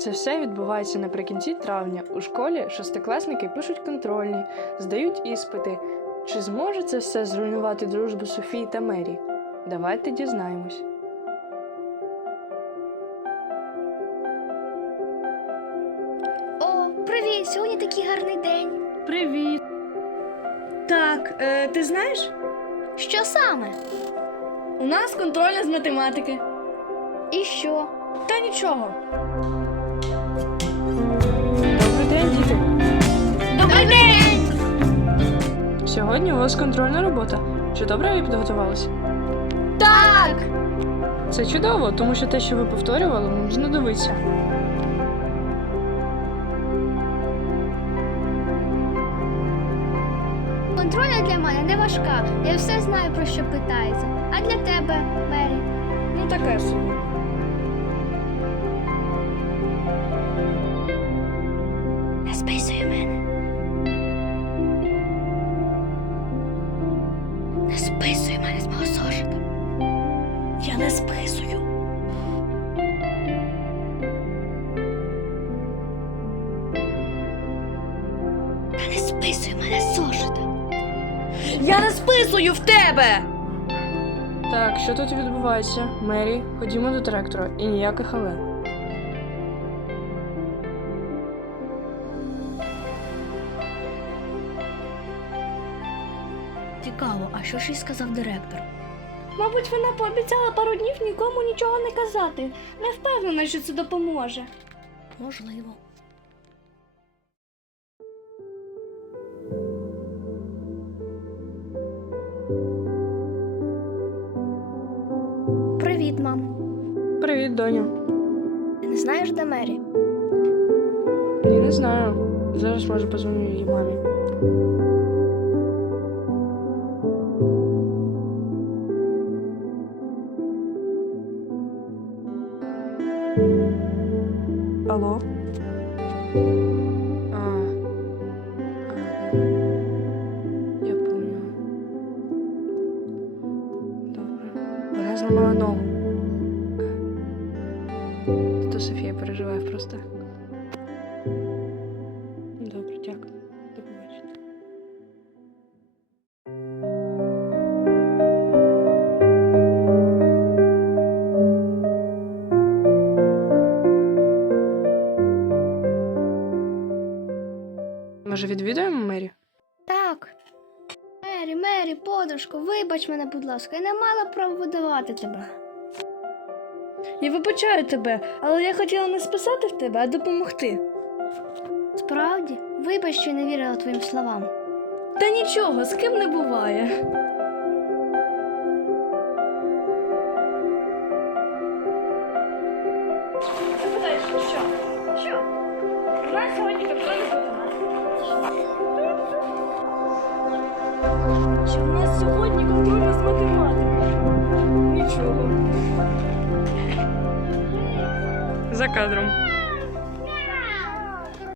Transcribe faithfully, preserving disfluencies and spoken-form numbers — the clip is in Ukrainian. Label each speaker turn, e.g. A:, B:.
A: Це все відбувається наприкінці травня. У школі шостикласники пишуть контрольні, здають іспити. Чи зможе це все зруйнувати дружбу Софії та Мері? Давайте дізнаємось.
B: О, привіт! Сьогодні такий гарний день.
A: Привіт! Так, е, ти знаєш?
B: Що саме?
A: У нас контрольна з математики.
B: І що?
A: Та нічого. Добрий день, діти.
B: Добрий день!
A: Сьогодні у вас контрольна робота. Чи добре ви підготувалися?
B: Так!
A: Це чудово, тому що те, що ви повторювали, вам знадобиться.
B: Контрольна для мене не важка. Я все знаю, про що питається. А для тебе, Мері?
A: Ну таке собі.
B: Не списуй мене. Не списуй мене з мого зошита. Я не списую. Та не списуй мене з зошита. Я не списую в тебе!
A: Так, що тут відбувається? Мері, ходімо до директора і ніяких але.
B: Цікаво, а що ж їй сказав директор? Мабуть, вона пообіцяла пару днів нікому нічого не казати. Не впевнена, що це допоможе. Можливо. Привіт, мам.
A: Привіт, доню.
B: Ти не знаєш, де Мері?
A: Ні, не знаю. Зараз, може, позвоню її мамі. Алло? А, ага. Я поняла. Добре. Вона зламала ногу. То Софія переживає просто. Добре, дякую. До побачення. Може, відвідуємо Мері?
B: Так. Мері, Мері, подружко, вибач мене, будь ласка, я не мала права видавати тебе.
A: Я вибачаю тебе, але я хотіла не списати в тебе, а допомогти.
B: Справді? Вибач, що не вірила твоїм словам.
A: Та нічого, з ким не буває. Ти питаєш, що? Що? У нас сьогодні контрольна програма. Що у нас сьогодні контрольна з математики? Нічого. За кадром.